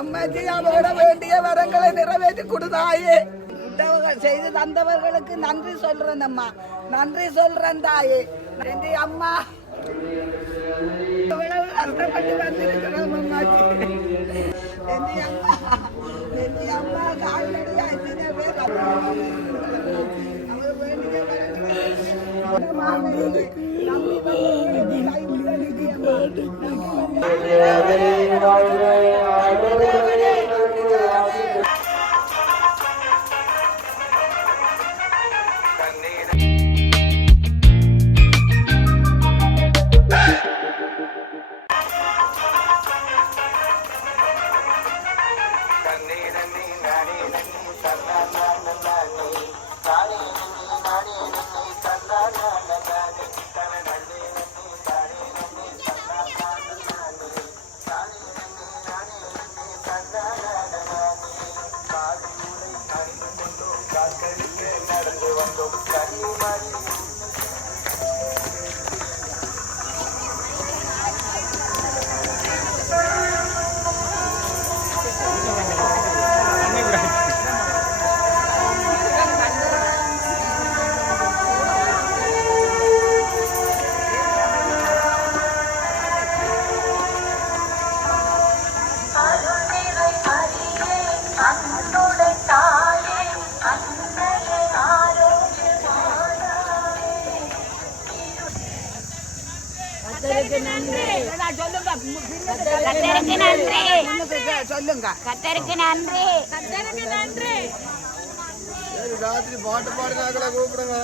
அம்மாஜி அவரோட வேண்டிய வரங்களை நிறைவேற்றி கொடுத்தாயே. செய்து தந்தவர்களுக்கு நன்றி சொல்றேன் அம்மா, நன்றி சொல்றேன் தாயே. நன்றி அம்மா. இவ்வளவு கஷ்டப்பட்டு வந்திருக்கிறோம் அம்மாஜி. நன்றி அம்மா, நன்றி அம்மா. கால்நடையா எத்தனை பேர் அவர் வேண்டிய கத்தருக்கு நன்றி. ராத்திரி பாட்டு பாடினாக்களை கூப்பிடுங்க.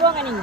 போங்க நீங்க.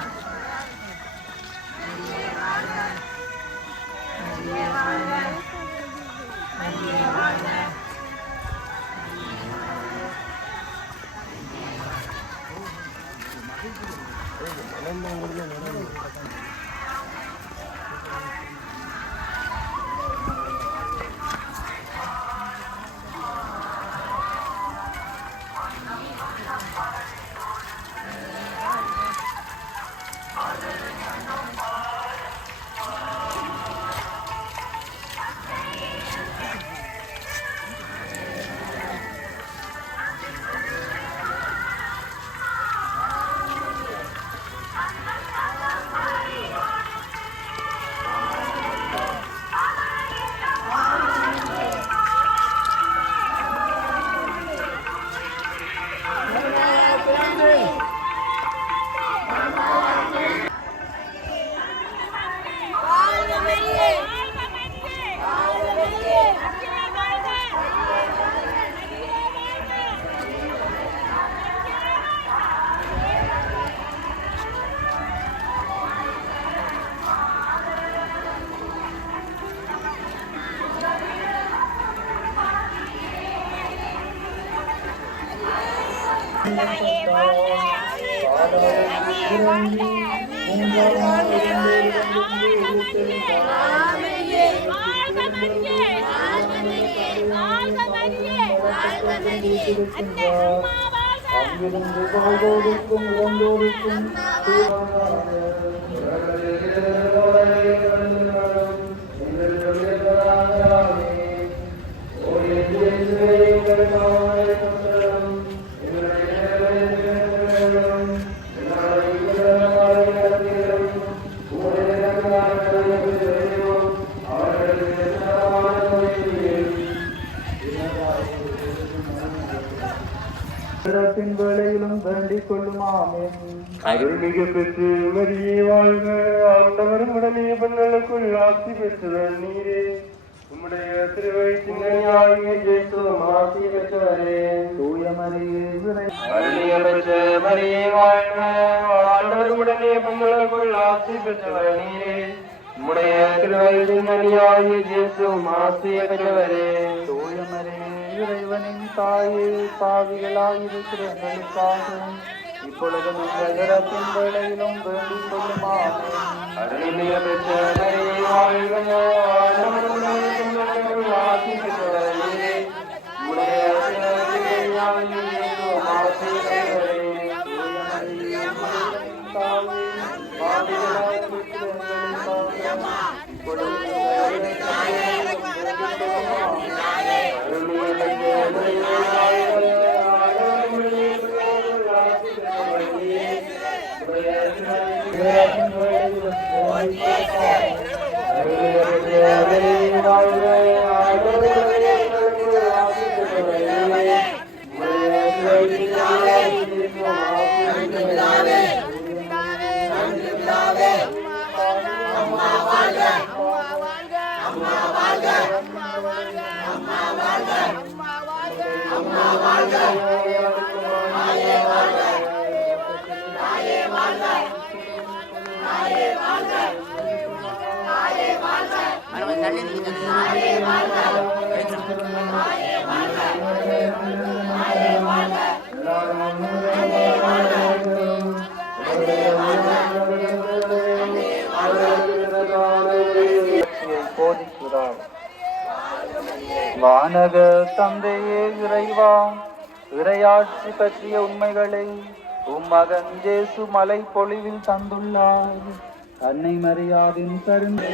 வேளையிலும் வேண்டிக் கொள்ளுமாமே. அருள்மிகு பெற்று மரியே வாழ்க, ஆண்டவரும் உடனே பெண்களுக்குள் ஆசி பெற்றவர் நீரே. உம்முடைய திருவயிற்றினாகிய இயேசுவும் ஆசி பெற்றவரே. தூய மரியே அருளிய பெற்ற மரியே வாழ்க, ஆண்டவரும் உடனே பெண்களுக்குள் ஆசி பெற்றவர் நீரே. உம்முடைய திருவயிற்றினாகிய இயேசுவும் ஆசி பெற்றவரே. தூய மரியே இறைவனின் தாயே, பாவிகளாயிருக்கிற எங்களுக்காக இப்பொழுது நரகத்தின் வேளையிலும் வேண்டிக் கொள்ளுமாமே. அருளிய பெற்ற மரியே வாழ்க, ஆண்டவருடைய ஆசி பெற்றவரே. உம்முடைய திருவயிற்றினாகிய இயேசுவும் ஆசி பெற்றவரே. தூய மரியே இறைவனின் தாயே, பாவிகளாயிருக்கிற எங்களுக்காக இப்பொழுது வானக தந்தையே இறைவா, இறையாட்சி பற்றிய உண்மைகளை உம்மகன் இயேசு மலை பொழிவில் தந்துள்ளார். அன்னை மரியாவின் கருணை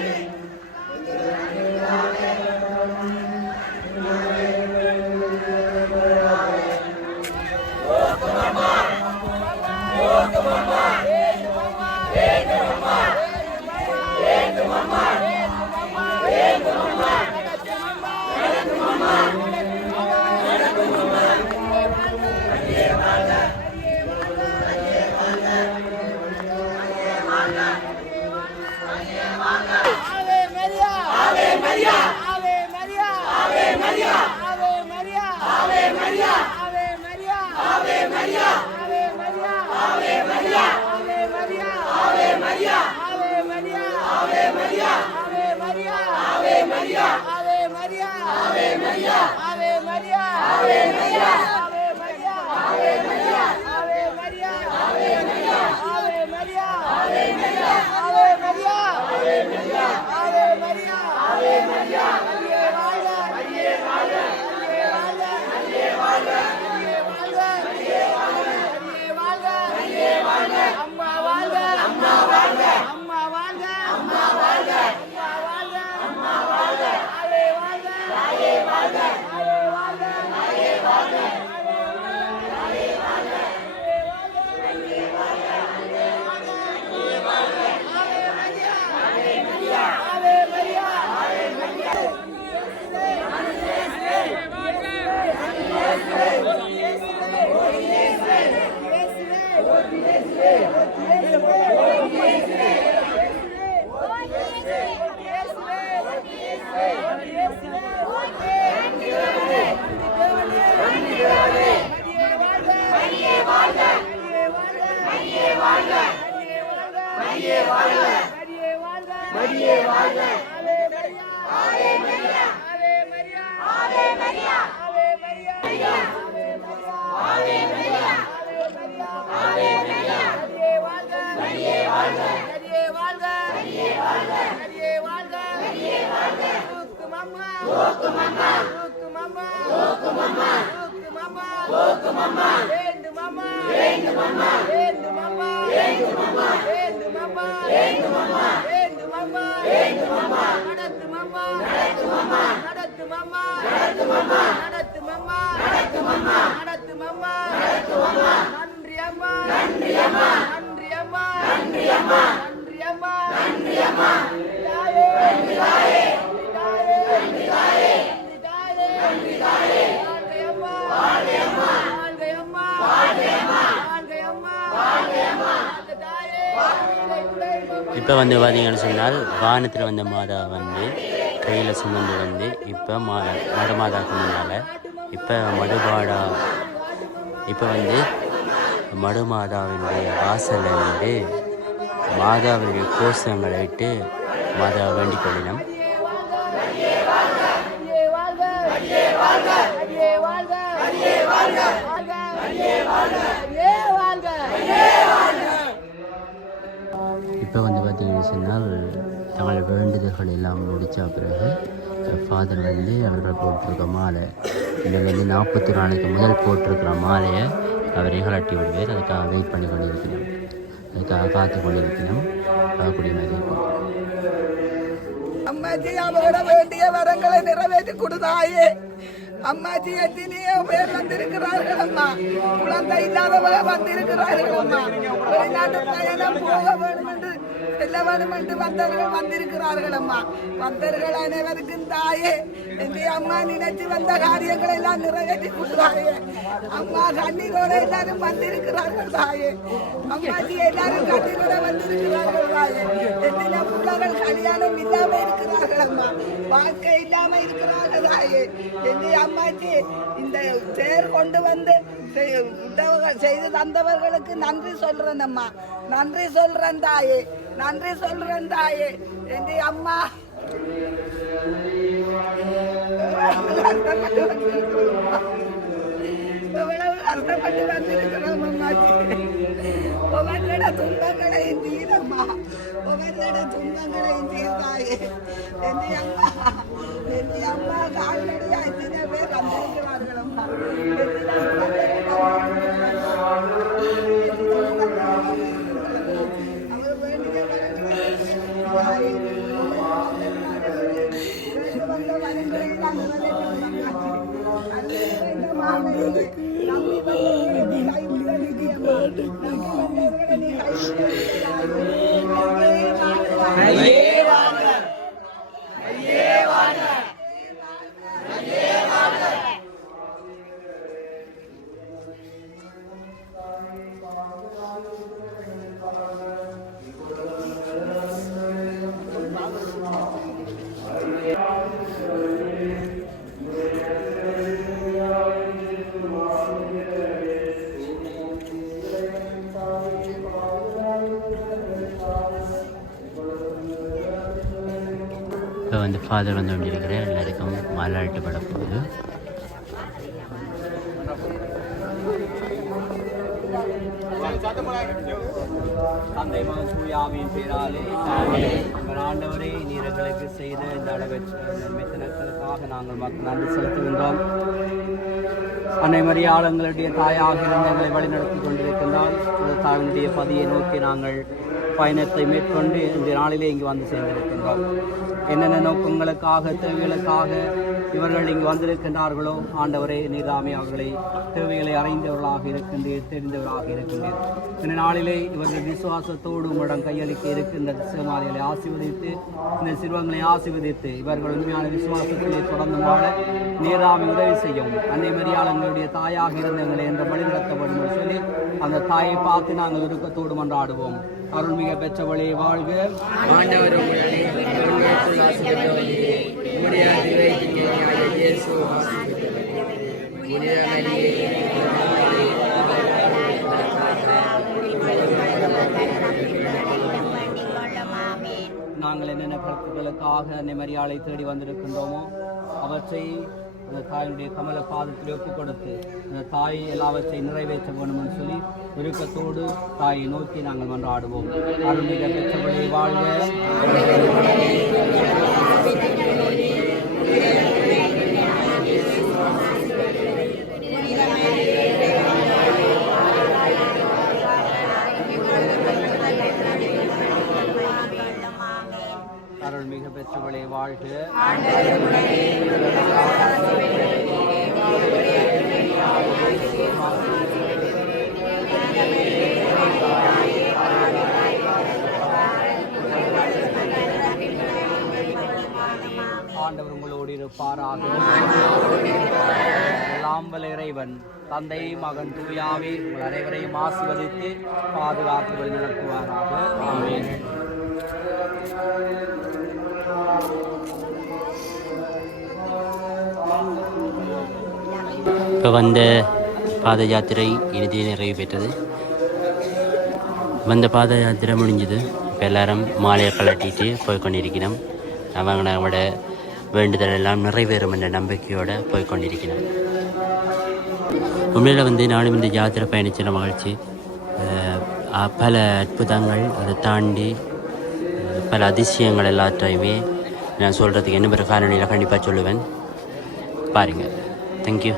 Ave María, Ave María, Ave María, Ave María. மரியே வாழ்க மரியே வாழ்க ஆவே மரியா ஆவே மரியா ஆவே மரியா ஆவே மரியா ஆவே மரியா ஆவே மரியா மரியே வாழ்க மரியே வாழ்க மரியே வாழ்க மரியே வாழ்க மரியே வாழ்க மரியே வாழ்க ஓக்கு மம்மா ஓக்கு மம்மா ஓக்கு மம்மா ஓக்கு மம்மா ஓக்கு மம்மா ஓக்கு மம்மா வேண்டு மம்மா வேண்டு மம்மா வேண்டு மம்மா வேண்டு மம்மா வேண்டு மம்மா வேண்டு மம்மா வேண்டு மம்மா வேண்டு மம்மா நடத்து மம்மா நடத்து மம்மா நடத்து மம்மா நடத்து மம்மா நடத்து மம்மா நடத்து மம்மா நடத்து மம்மா நடத்து மம்மா நன்றி அம்மா நன்றி அம்மா நன்றி அம்மா நன்றி அம்மா நன்றி அம்மா நன்றி அம்மா தாயே தாயே தாயே தாயே தாயே தாயே வாழ்க அம்மா வாழ்க அம்மா வாழ்க அம்மா வாழ்க அம்மா வாழ்க அம்மா வாழ்க அம்மா தாயே இப்போ வந்து பார்த்தீங்கன்னு சொன்னால் வானத்தில் வந்த மாதா வந்து கையில் சுமந்து வந்து இப்போ மடுமாதாக்கு முன்னால் இப்போ மடுபாடா இப்போ வந்து மடுமாதாவினுடைய வாசலில் வந்து மாதாவினுடைய கோஷங்களை விட்டு மாதா வேண்டிக் கொள்ளினோம். இப்போ வந்து பார்த்தீங்கன்னு சொன்னால் தங்கள் வேண்டுதல்கள் எல்லாம் முடித்த பிறகு ஃபாதர் வந்து அவர்கள் போட்டிருக்க மாலை இதில் வந்து 40 நாளைக்கு முதல் போட்டிருக்கிற மாலையை அவரை கலட்டி விடுவார். அதுக்காக வெயிட் பண்ணி கொண்டு இருக்கணும், அதுக்காக காத்து கொண்டு இருக்கணும். பார்க்கக்கூடிய மாதிரி இருக்கும். அம்மாஜி அவரோட வேண்டிய வரங்களை நிறைவேற்றி கொடுத்தாயே. அம்மாஜி எத்தனையோ பேர் வந்திருக்கிறார்கள் அம்மா, குழந்தை இல்லாதவங்க வந்திருக்கிறார்கள் அம்மா, வெளிநாட்டு பயணம் போக வேண்டும் என்று செல்ல வேண்டும் என்று வந்தவர்கள் வந்திருக்கிறார்கள் அம்மா. வந்தவர்கள் அனைவருக்கும் தாயே என்று அம்மா நினைச்சு வந்த காரியங்களை எல்லாம் நிறைவேற்றி கொடுத்தாயே. அம்மா கண்ணீரோட எல்லாரும் வந்திருக்கிறார்கள் தாயே. அம்மாஜி எல்லாரும் கண்ணீரோட வந்திருக்கிறார்கள் தாயே. எத்தனை பிள்ளைகள் கல்யாணம் இல்லாம இருக்கிறார்கள் அம்மா, வாழ்க்கை இல்லாம இருக்கிறார்கள் தாயே. என்று அம்மாஜி இந்த தேர் கொண்டு வந்து செய்து தந்தவர்களுக்கு நன்றி சொல்றேன் அம்மா, நன்றி சொல்றேன் தாயே, நன்றி சொல்றேன் தாயே. என்று அம்மா எவ்வளவு கஷ்டப்பட்டு வந்திருக்கிறோம் அம்மாஜி. ஒவ்வொருட துன்பங்களையும் தீரம்மா, ஒவ்வொருட துன்பங்களையும் தீர்த்தாயே. என்று அம்மா, என்று அம்மா கால்நடையா எத்தனை பேர் வந்திருக்கிறார்கள் அம்மா. அவர் வேண்டிய இப்போ வந்து ஃபாதர் வந்து கொண்டிருக்கிறேன். எல்லாருக்கும் மாலாட்டப்பட போகுது. தந்தை மகன் தூயாவின் பேராலே எங்கள் ஆண்டவரே, நீர் எங்களுக்கு செய்த இந்த அளவற்ற நன்மைத்தனங்களுக்காக நாங்கள் மக்கள் நன்றி செலுத்துகின்றோம். அன்னை மரியாள் எங்களுடைய தாயாக இருந்து எங்களை வழிநடத்தி கொண்டிருக்கின்றால் தாயினுடைய பதியை நோக்கி நாங்கள் பயணத்தை மேற்கொண்டு இந்த நாளிலே இங்கு வந்து சேர்ந்திருக்கின்றோம். என்னென்ன நோக்கங்களுக்காக, தேவைகளுக்காக இவர்கள் இங்கு வந்திருக்கின்றார்களோ ஆண்டவரே, நீர்தாமே அவர்களை தேவைகளை அறிந்தவர்களாக இருக்கின்றீர், தெரிந்தவர்களாக இருக்கின்றீர். இந்த நாளிலே இவர்கள் விசுவாசத்தோடு உங்களிடம் கையளிக்க இருக்கின்ற சிறுமாதிகளை ஆசீர்வதித்து, இந்த சிறுவங்களை ஆசீர்வதித்து இவர்கள் உண்மையான விசுவாசத்திலே தொடர்ந்து வாழ நீர்தாமே உதவி செய்யும். அன்னை மரியாள் எங்களுடைய தாயாக இருந்தவங்களை என்ற வழி நடத்தப்படும் என்று சொல்லி அந்த தாயை பார்த்து நாங்கள் உருக்கத்தோடு மன்றாடுவோம். அருள்மிக பெற்றவளே வாழ்க. ஆண்டவர் நாங்கள் என்னென்ன கருத்துக்களுக்காக அன்னை மரியாதை தேடி வந்திருக்கின்றோமோ அவற்றை அந்த தாயினுடைய கமல பாதத்தில் ஒப்புக் கொடுத்து அந்த தாய் எல்லாவற்றையும் நிறைவேற்ற வேண்டும் என்று சொல்லி விருப்பத்தோடு தாயை நோக்கி நாங்கள் மன்றாடுவோம். அருள்மிக பெற்றவளை வாழ்க. அருள்மிக பெற்றவளை வாழ்க. ஆண்டவர் உங்களோடு இருப்பாராக. எல்லாம் வல்ல இறைவன் தந்தை மகன் தூயாவே உங்கள் அனைவரையும் ஆசீர்வதித்து பாதுகாத்து வழிநடத்துவாராக. ஆமென். இப்போ வந்த பாத யாத்திரை இறுதி நிறைவு பெற்றது. வந்த பாத யாத்திரை முடிஞ்சது. இப்போ எல்லாரும் மாலையை கலட்டிட்டு போய்கொண்டிருக்கிறோம். அவங்களோட வேண்டுதல் எல்லாம் நிறைவேறும் என்ற நம்பிக்கையோடு போய்கொண்டிருக்கிறோம். உண்மையில் நானும் இந்த யாத்திரை பயணித்த மகிழ்ச்சி. பல அற்புதங்கள், அதை தாண்டி பல அதிசயங்கள் எல்லாத்தையுமே நான் சொல்கிறதுக்கு என்ன பிற காரணியில் கண்டிப்பாக சொல்லுவேன். பாருங்கள். தேங்க்யூ.